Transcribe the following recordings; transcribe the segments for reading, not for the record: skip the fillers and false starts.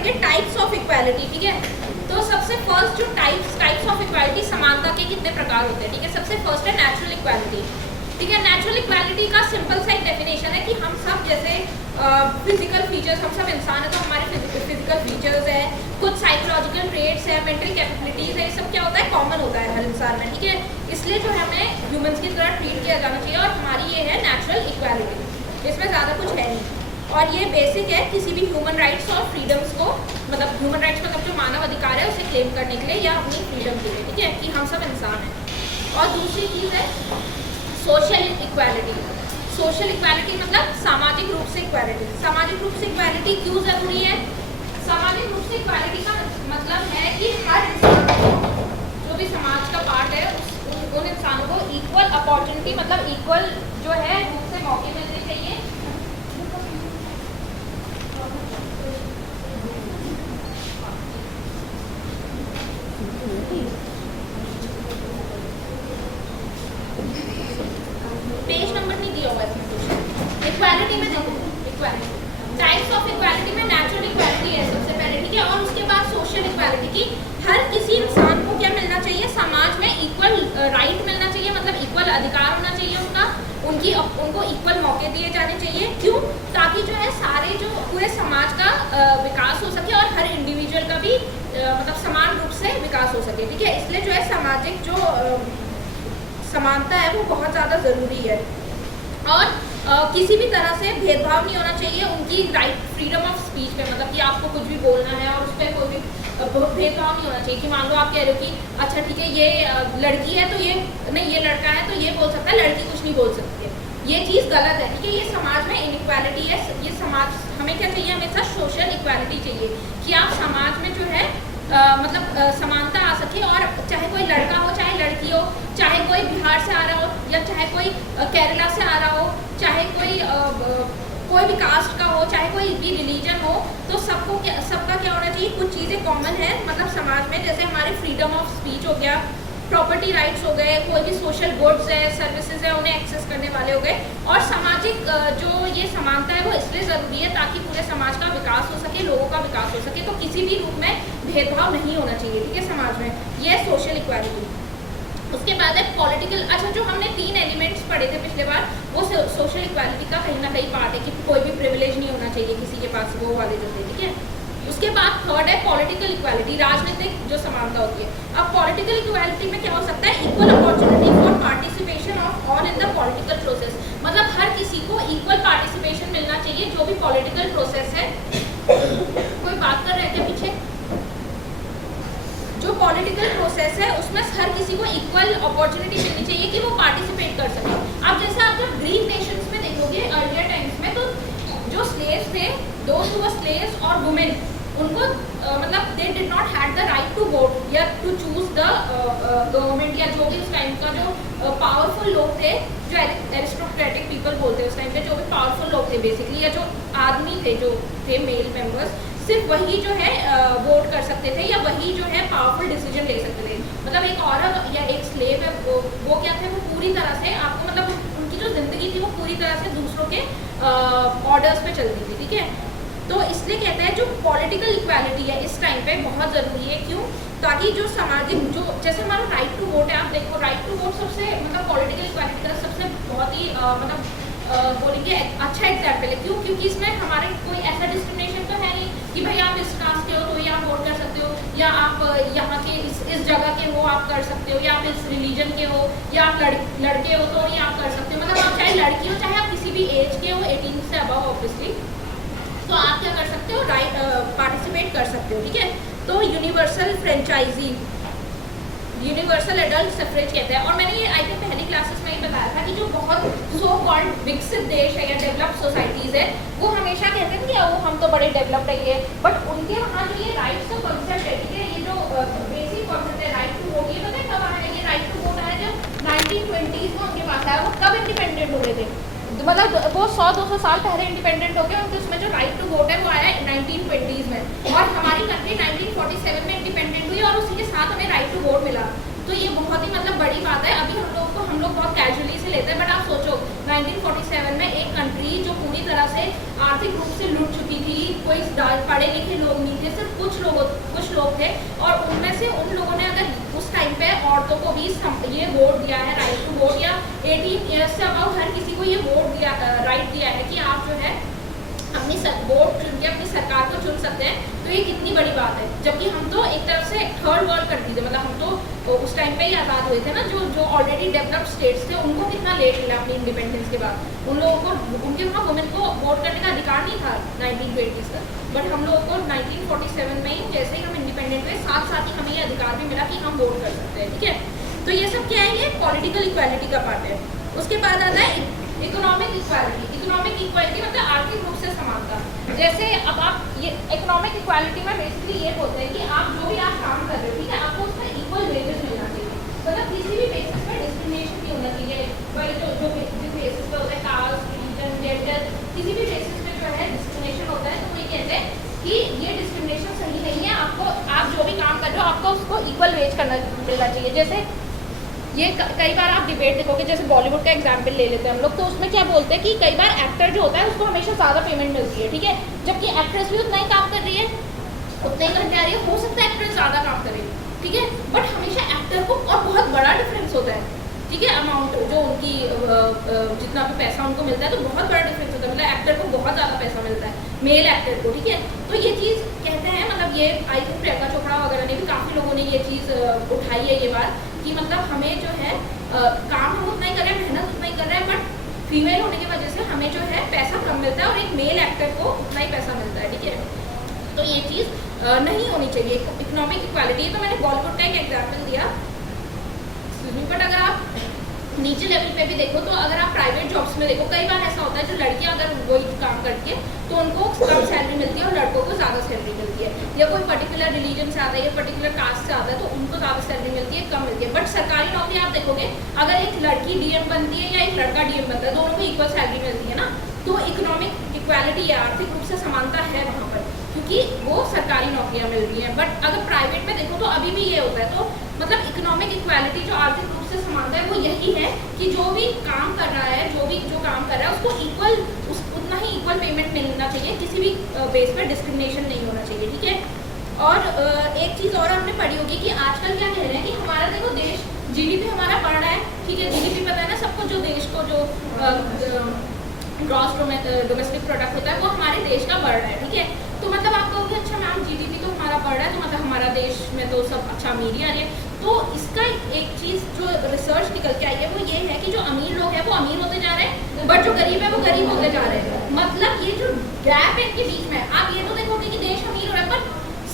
पढ़ेंगे types of equality, ठीक है। तो सबसे फर्स्ट जो टाइप्स ऑफ इक्वालिटी, समानता के कितने प्रकार होते हैं, ठीक है। सबसे फर्स्ट है नेचुरल इक्वालिटी, ठीक है। नेचुरल इक्वालिटी का सिंपल सा एक डेफिनेशन है कि हम सब जैसे फिजिकल फीचर्स, हम सब इंसान है तो हमारे फिजिकल फीचर्स है, कुछ साइकोलॉजिकल ट्रेट्स है, मेंटल कैपेबिलिटीज है, ये सब क्या होता है, कॉमन होता है हर इंसान में, ठीक है। इसलिए जो है हमें ह्यूमंस की तरह ट्रीट किया जाना चाहिए और हमारी ये है नेचुरल इक्वालिटी, इसमें ज़्यादा कुछ है नहीं। और ये बेसिक है किसी भी ह्यूमन राइट्स और फ्रीडम्स को, मतलब ह्यूमन राइट्स मतलब जो मानव अधिकार है उसे क्लेम करने के लिए या अपनी फ्रीडम के लिए, ठीक है, कि हम सब इंसान हैं। और दूसरी चीज़ है सोशल इक्वालिटी। सोशल इक्वालिटी मतलब सामाजिक रूप से इक्वालिटी। सामाजिक रूप से इक्वालिटी क्यों ज़रूरी है? सामाजिक रूप से इक्वालिटी का मतलब है कि हर इंसान को, जो भी समाज का पार्ट है, उन इंसानों को इक्वल अपॉर्चुनिटी, मतलब इक्वल जो है रूप से मौके मिलने चाहिए। पेज नंबर नहीं दिया हुआ इसमें कुछ। इक्वालिटी में देखो, इक्वालिटी टाइप्स ऑफ इक्वालिटी में नेचुरल इक्वालिटी है सबसे पहले, ठीक है। और उसके बाद सोशल इक्वालिटी की हर किसी इंसान को क्या मिलना चाहिए, समाज में इक्वल राइट मिलना चाहिए, मतलब इक्वल अधिकार होना चाहिए उनका, उनको इक्वल मौके दिए जाने चाहिए। क्यों? ताकि जो है सारे जो पूरे समाज का विकास हो सके और हर इंडिविजुअल का भी मतलब समान रूप से विकास हो सके, ठीक है। इसलिए जो है सामाजिक जो समानता है वो बहुत ज़्यादा ज़रूरी है। और किसी भी तरह से भेदभाव नहीं होना चाहिए उनकी राइट, फ्रीडम ऑफ स्पीच पे, मतलब कि आपको कुछ भी बोलना है और उस पर कोई भी भेदभाव नहीं होना चाहिए। कि मान लो आप कह रहे हो कि अच्छा ठीक है ये लड़की है तो ये नहीं, ये लड़का है तो ये बोल सकता है, लड़की कुछ नहीं बोल सकती है, ये चीज़ गलत है, ठीक है। ये समाज में इनइक्वालिटी है। ये समाज, हमें क्या चाहिए, हमेशा सोशल इक्वालिटी चाहिए कि आप समाज में जो है मतलब समानता आ सके। और चाहे कोई लड़का हो, चाहे लड़की हो, चाहे कोई बिहार से आ रहा हो या चाहे कोई केरला से आ रहा हो, चाहे कोई भी कास्ट का हो, चाहे कोई भी रिलीजन हो, तो सबका क्या होना चाहिए, कुछ चीज़ें कॉमन है मतलब समाज में। जैसे हमारे फ्रीडम ऑफ स्पीच हो गया, प्रॉपर्टी राइट्स हो गए, कोई भी सोशल गुड्स है, सर्विसेज है, उन्हें एक्सेस करने वाले हो गए। और सामाजिक जो ये समानता है वो इसलिए ज़रूरी है ताकि पूरे समाज का विकास हो सके, लोगों का विकास हो सके। तो किसी भी रूप में भेदभाव नहीं होना चाहिए, ठीक है, समाज में। ये है सोशल इक्वालिटी। उसके बाद है पॉलिटिकल। अच्छा, जो हमने 3 एलिमेंट्स पढ़े थे पिछले बार, वो सोशल इक्वालिटी का कहीं ना कहीं पार्ट है कि कोई भी प्रिविलेज नहीं होना चाहिए किसी के पास, वो वाले जो थे, ठीक है। उसके बाद थर्ड है पॉलिटिकल इक्वालिटी, राजनीतिक जो समानता होती है। अब पॉलिटिकल इक्वालिटी में क्या हो सकता है, equal opportunity for participation of all in the political process, मतलब हर किसी को इक्वल पार्टिसिपेशन मिलना चाहिए जो भी पॉलिटिकल प्रोसेस है। कोई बात कर रहे हैं क्या पीछे? जो पॉलिटिकल प्रोसेस है उसमें हर किसी को इक्वल अपॉर्चुनिटी मिलनी चाहिए कि वो पार्टिसिपेट कर सके। अब जैसे आप जब ग्रीक नेशंस में देखोगे अर्लियर टाइम्स में, तो जो स्लेव्स थे, दोज हु वर स्लेव्स और वुमेन, उनको मतलब they did not had the right to vote या टू चूज द गवर्नमेंट, या जो भी उस टाइम का जो पावरफुल लोग थे, जो एरिस्टोक्रेटिक पीपल बोलते हैं उस टाइम पे, जो भी पावरफुल लोग थे बेसिकली, या जो आदमी थे, जो थे मेल मेंबर्स, सिर्फ वही जो है वोट कर सकते थे या वही जो है पावरफुल डिसीजन ले सकते थे। मतलब एक औरत या एक स्लेव है, वो क्या थे, वो पूरी तरह से आपको मतलब उनकी जो ज़िंदगी थी वो पूरी तरह से दूसरों के ऑर्डर्स पे चलती थी, ठीक है। तो इसलिए कहते हैं जो पॉलिटिकल इक्वालिटी है इस टाइम पे बहुत ज़रूरी है। क्यों? ताकि जो सामाजिक, जो जैसे हमारा राइट टू वोट है, आप देखो राइट टू वोट सबसे मतलब पॉलिटिकल इक्वालिटी का सबसे बहुत ही मतलब बोलेंगे अच्छा एग्जाम्पल है। क्यों? क्योंकि इसमें हमारे कोई ऐसा डिस्क्रिमिनेशन तो है नहीं कि भाई आप इस कास्ट के हो तो ही आप वोट कर सकते हो, या आप यहाँ के इस जगह के हो आप कर सकते हो, या आप इस रिलीजन के हो, या आप लड़के हो तो ही आप कर सकते हो। मतलब आप चाहे लड़की हो, चाहे आप किसी भी एज के हो, 18 से अबव ऑब्वियसली, तो आप क्या कर सकते हो, राइट पार्टिसिपेट कर सकते हो, ठीक है। तो universal franchise, universal adult suffrage कहते हैं। और मैंने ये आई थिंक पहली क्लासेस में ही बताया था कि जो बहुत सो कॉल्ड विकसित देश है या डेवलप्ड सोसाइटीज़ है, वो हमेशा कहते हैं कि वो हम तो बड़े डेवलप्ड है, बट उनके वहाँ जो ये राइट्स का कॉन्सेप्ट है, ठीक है, ये जो बेसिक कॉन्सेप्ट है राइट टू वोट, ये पता है कब आया? ये राइट टू वोट आया जब 1920s में उनके पास आया। वो कब इंडिपेंडेंट हो रहे थे, मतलब वो 100-200 साल पहले इंडिपेंडेंट हो गए, उनके उसमें जो राइट टू वोट है वो आया 1920s में। और हमारी कंट्री 1947 में इंडिपेंडेंट हुई और उसी के साथ हमें राइट टू वोट मिला। तो ये बहुत ही मतलब बड़ी बात है। अभी हम लोग बहुत कैजुअली से लेते हैं, बट आप सोचो 1947 में एक कंट्री जो पूरी तरह से आर्थिक रूप से लूट चुकी थी, कोई पढ़े लिखे लोग नहीं थे, कुछ लोग थे, और उनमें से उन लोगों ने अगर उस टाइम पे औरतों को भी ये वोट दिया है, राइट टू वोट, या 18 ईयर्स से अबाउट हर किसी को ये वोट दिया, राइट दिया है कि आप जो है अपनी वोट चुन के अपनी सरकार को चुन सकते हैं, तो ये कितनी बड़ी बात है। जबकि हम तो एक तरफ से थर्ड वर्ल्ड कंट्री थे, मतलब हम तो उस टाइम पे ही आज़ाद हुए थे ना, जो ऑलरेडी डेवलप्ड स्टेट्स थे उनको कितना लेट मिला अपनी इंडिपेंडेंस के बाद। उन लोगों को, उनके वहाँ वुमेन को वोट करने का अधिकार नहीं था 1920 तक, बट हम लोगों को 1947 में ही जैसे ही हम इंडिपेंडेंट हुए साथ साथ ही हमें ये अधिकार भी मिला कि हम वोट कर सकते हैं, ठीक है। तो ये सब क्या है, ये पॉलिटिकल इक्वालिटी का पार्ट है। उसके बाद आता है इकोनॉमिक इक्वालिटी। इकोनॉमिक इक्वालिटी मतलब आर्थिक रूप से समानता। जैसे अब आप ये इकोनॉमिक इक्वालिटी में बेसिकली ये बोलते हैं कि आप जो भी आप काम कर रहे हो, ठीक है, आपको उसमें इक्वल वेजेस मिलना चाहिए, मतलब किसी भी बेसिस पर डिस्क्रिमिनेशन नहीं होना चाहिए। वही जो जिस बेसिस पे होता है, कास्ट, रिलीजन, जेंडर, किसी भी बेसिस पे जो है डिस्क्रिमिनेशन होता है, तो वो ये कहते हैं कि ये डिस्क्रिमिनेशन सही नहीं है। आपको, आप जो भी काम कर रहे हो आपको उसको इक्वल वेज करना मिलना चाहिए। जैसे ये कई बार आप डिबेट देखोगे, जैसे बॉलीवुड का एग्जाम्पल ले लेते हैं हम लोग, तो उसमें क्या बोलते हैं कि कई बार एक्टर जो होता है उसको हमेशा ज़्यादा पेमेंट मिलती है, ठीक है, जबकि एक्ट्रेस भी उतना ही काम कर रही है, उतना ही घंटे आ रही है, हो सकता है एक्ट्रेस ज़्यादा काम करे, ठीक है, बट हमेशा एक्टर को, और बहुत बड़ा डिफरेंस होता है, ठीक है, अमाउंट जो उनकी जितना भी पैसा उनको मिलता है, तो बहुत बड़ा डिफरेंस होता है, मतलब एक्टर को बहुत ज़्यादा पैसा मिलता है, मेल एक्टर को, ठीक है। तो ये चीज़ कहते हैं, मतलब ये आई थिंक प्रियंका चोपड़ा वगैरह ने भी, काफ़ी लोगों ने ये चीज़ उठाई है ये बात, कि मतलब हमें जो है काम हम उतना ही कर रहे हैं, मेहनत उतना ही कर रहे हैं, बट फीमेल होने की वजह से हमें जो है पैसा कम मिलता है, और एक मेल एक्टर को उतना ही पैसा मिलता है, ठीक है। तो ये चीज़ नहीं होनी चाहिए इकोनॉमिक इक्वालिटी। तो मैंने बॉलीवुड का एक एग्जाम्पल दिया, बट अगर आप नीचे लेवल पे भी देखो, तो अगर आप प्राइवेट जॉब्स में देखो, कई बार ऐसा होता है जो लड़कियां अगर वही काम करती है तो उनको कम सैलरी मिलती है और लड़कों को ज़्यादा सैलरी मिलती है, या कोई पर्टिकुलर रिलीजन से आता है या पर्टिकुलर कास्ट से आता है तो उनको ज़्यादा सैलरी मिलती है, कम मिलती है। बट सरकारी नौकरी आप देखोगे, अगर एक लड़की डीएम बनती है या एक लड़का डीएम बनता है, दोनों को इक्वल सैलरी मिलती है ना, तो इकोनॉमिक इक्वालिटी या आर्थिक रूप से समानता है वहाँ पर, क्योंकि वो सरकारी नौकरियाँ मिल रही हैं। बट अगर प्राइवेट में देखो तो अभी भी ये होता है। तो मतलब इकोनॉमिक इक्वालिटी जो आर्थिक रूप से समानता है वो यही है कि जो भी काम कर रहा है, जो काम कर रहा है उसको इक्वल, उतना ही इक्वल पेमेंट मिलना चाहिए, किसी भी बेस पर डिस्क्रिमिनेशन नहीं होना चाहिए, ठीक है। और एक चीज़ और आपने पढ़ी होगी कि आजकल क्या कह रहे हैं कि हमारा देखो देश जीडीपी हमारा बढ़ रहा है, ठीक है, जीडीपी पता है ना सबको, जो देश को जो ग्रॉस डोमेस्टिक प्रोडक्ट होता है वो हमारे देश का बढ़ रहा है, ठीक है। तो मतलब आप कहोगे अच्छा मैम जीडीपी तो हमारा बढ़ रहा है, तो मतलब हमारा देश में तो सब अच्छा अमीरी आ रही है। तो इसका एक चीज़ जो रिसर्च निकल के आई है वो ये है कि जो अमीर लोग हैं वो अमीर होते जा रहे हैं, बट जो गरीब है वो गरीब होते जा रहे हैं। मतलब ये जो गैप है इनके बीच में, आप ये तो देखोगे कि देश अमीर हो रहा है, पर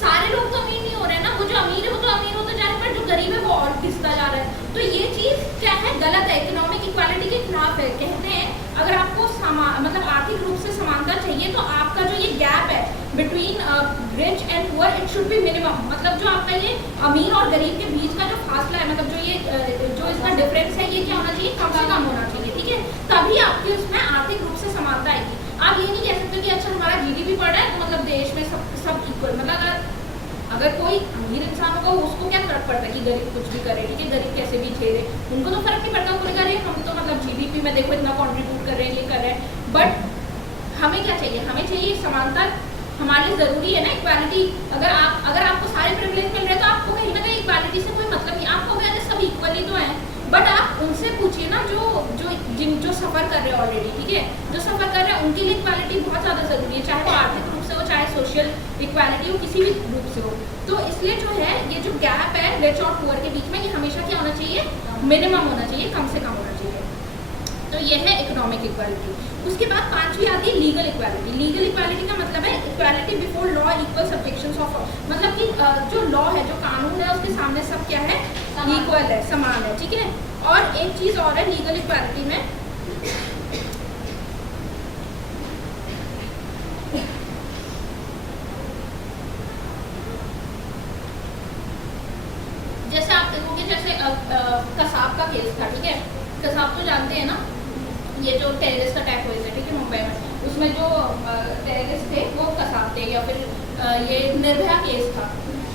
सारे लोग तो अमीर नहीं हो रहे हैं ना, वो जो अमीर है वो तो अमीर होते जा रहे हैं, पर जो गरीब है वो और पिसता जा रहा है। तो ये चीज़ क्या है, गलत है, इकोनॉमिक इक्वालिटी के खिलाफ है। कहते हैं अगर आपको मतलब आर्थिक रूप से समानता चाहिए तो आपका जो ये गैप है between rich and poor, it should be minimum. मतलब जो आपका ये अमीर और गरीब के बीच का जो फासला है, मतलब जो इसका डिफरेंस है, ये क्या होना चाहिए, कम से कम होना चाहिए, ठीक है, तभी आपकी उसमें आर्थिक रूप से समानता आएगी। आप ये नहीं कह सकते कि अच्छा हमारा जीडीपी बढ़ रहा है तो मतलब देश में सब इक्वल, मतलब अगर कोई अमीर इंसान होगा उसको क्या फर्क पड़ता है कि गरीब कुछ भी करे, ठीक है, गरीब कैसे भी झेले, उनको तो फर्क नहीं पड़ता, उनको लगा रहे हम तो मतलब जीडीपी में देखो इतना कंट्रीब्यूट कर रहे हैं, ये कर रहे हैं। बट हमें क्या चाहिए, हमें चाहिए समानता, हमारे लिए ज़रूरी है ना इक्वालिटी। अगर आपको सारे प्रिविलेज मिल रहे हैं तो आपको कहीं ना कहीं इक्वालिटी से कोई मतलब नहीं, आपको अगर सब इक्वली तो हैं, बट आप उनसे पूछिए ना जो सफ़र कर रहे हैं ऑलरेडी, ठीक है, जो सफ़र कर रहे हैं उनके लिए इक्वालिटी बहुत ज़्यादा ज़रूरी है, चाहे वो आर्थिक रूप से हो, चाहे सोशल इक्वालिटी हो, किसी भी रूप से हो। तो इसलिए जो है ये जो गैप है रिच और पुअर के बीच में, ये हमेशा क्या होना चाहिए, मिनिमम होना चाहिए, कम से कम होना चाहिए। तो ये है इकोनॉमिक इक्वालिटी। उसके बाद पांचवी आती है लीगल इक्वालिटी। लीगल इक्वालिटी का मतलब है equality before law, equal subjections of, मतलब कि जो लॉ है, जो कानून है, उसके सामने सब क्या है, इक्वल है, समान है, ठीक है। और एक चीज़ और है लीगल इक्वालिटी में, जैसे आप देखोगे, जैसे कसाब का केस था, ठीक है, कसाब तो जानते हैं ना, ये जो टेररिस्ट अटैक हुए थे, ठीक है, मुंबई में, उसमें जो टेररिस्ट थे वो कसाब थे, या फिर ये निर्भया केस था,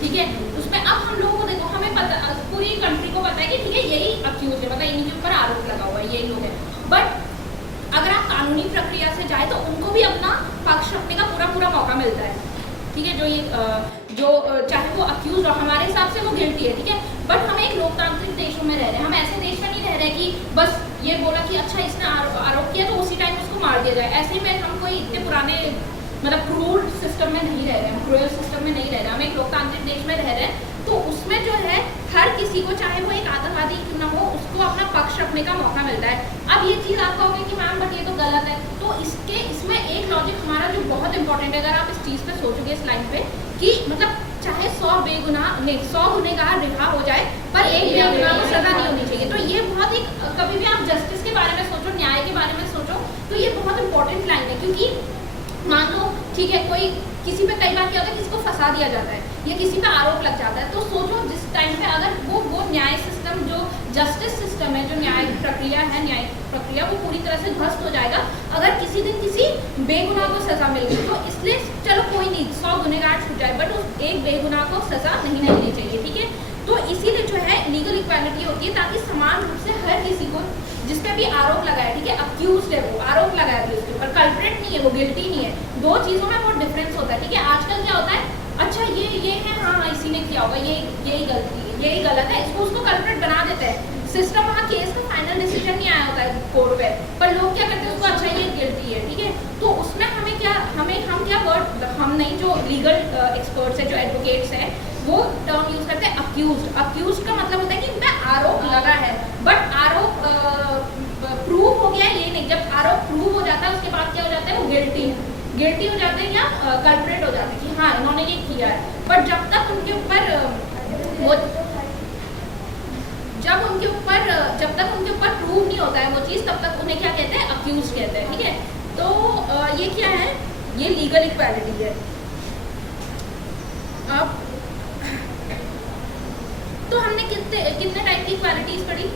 ठीक है। उसमें अब हम लोगों को देखो, हमें पता, पूरी कंट्री को पता है कि ठीक है यही अक्यूज है, मतलब इनके ऊपर आरोप लगा हुआ है, यही लोग हैं। बट अगर आप कानूनी प्रक्रिया से जाए तो उनको भी अपना पक्ष रखने का पूरा मौका मिलता है, ठीक है, चाहे वो अक्यूज हो, हमारे हिसाब से वो गिल्टी है, ठीक है। बट हम एक लोकतांत्रिक देशों में रह रहे हैं, हम ऐसे देश में नहीं रह रहे कि बस ये बोला कि अच्छा इसने आरोप किया तो उसी टाइम उसको मार दिया जाए। ऐसे में हम कोई इतने पुराने मतलब क्रूर सिस्टम में नहीं रह रहे हैं, क्रूरल सिस्टम में नहीं रह रहे हैं, हम एक लोकतांत्रिक देश में रह रहे हैं। तो उसमें जो है हर किसी को, चाहे वो एक आतंकवादी क्यों ना हो, उसको अपना पक्ष रखने का मौका मिलता है। अब ये चीज़ आप कहोगे कि मैम बट ये तो गलत है, तो इसमें एक लॉजिक हमारा जो बहुत इंपॉर्टेंट है, अगर आप इस चीज़ पे सोचोगे इस लाइन पे कि मतलब चाहे 100 गुनहगार रिहा हो जाए पर एक बेगुनाह को सजा नहीं होनी चाहिए। तो ये बहुत ही, कभी भी आप जस्टिस के बारे में सोचो, न्याय के बारे में सोचो, तो ये बहुत इंपॉर्टेंट लाइन है। क्योंकि मान लो ठीक है, कोई किसी पे कई बार क्या होता है, किसी को फंसा दिया जाता है या किसी पे आरोप लग जाता है, तो सोचो जिस टाइम पे अगर वो न्याय सिस्टम, जो जस्टिस सिस्टम है, जो न्यायिक प्रक्रिया वो पूरी तरह से ध्वस्त हो जाएगा अगर किसी दिन किसी बेगुनाह को सजा मिल गई। तो इसलिए चलो कोई नहीं, 100 गुनहगार छूट जाए बट उस एक बेगुनाह को सजा नहीं मिलनी चाहिए, ठीक है। तो इसीलिए जो है लीगल इक्वालिटी होती है, ताकि समान रूप से हर किसी को जिसपे भी आरोप लगाया, ठीक है, अक्यूज्ड है, वो आरोप लगाया भी उसके ऊपर, कल्प्रेट नहीं है, वो गिल्टी नहीं है, दो चीज़ों में बहुत डिफरेंस होता है, ठीक है। आजकल क्या होता है, अच्छा ये है, हाँ इसी ने किया होगा, यही गलती है, यही गलत है, इसको उसको कल्प्रेट बना देता है सिस्टम। वहाँ केस का फाइनल डिसीजन नहीं आया होता है कोर्ट पे, पर लोग क्या करते हैं उसको, अच्छा ये गिल्टी है, ठीक है। तो उसमें हम क्या वर्ड, हम नहीं, जो लीगल एक्सपर्ट्स है, जो एडवोकेट्स हैं, वो टर्म यूज करते हैं अक्यूज का मतलब होता है कि उन पर आरोप लगा है, बट आरोप प्रूव हो गया है ये नहीं। जब आरोप प्रूव हो जाता है उसके बाद क्या हो जाता है, वो गिल्टी हो जाते हैं या कल्प्रेट हो जाते हैं कि हाँ इन्होंने ये किया है। बट जब तक उनके ऊपर प्रूव नहीं होता है वो चीज़, तब तक उन्हें क्या कहते हैं, अक्यूज कहते हैं, ठीक है। तो ये क्या है, ये लीगल इक्वालिटी है। अब तो हमने कितने टाइप की इक्वालिटीज पढ़ी,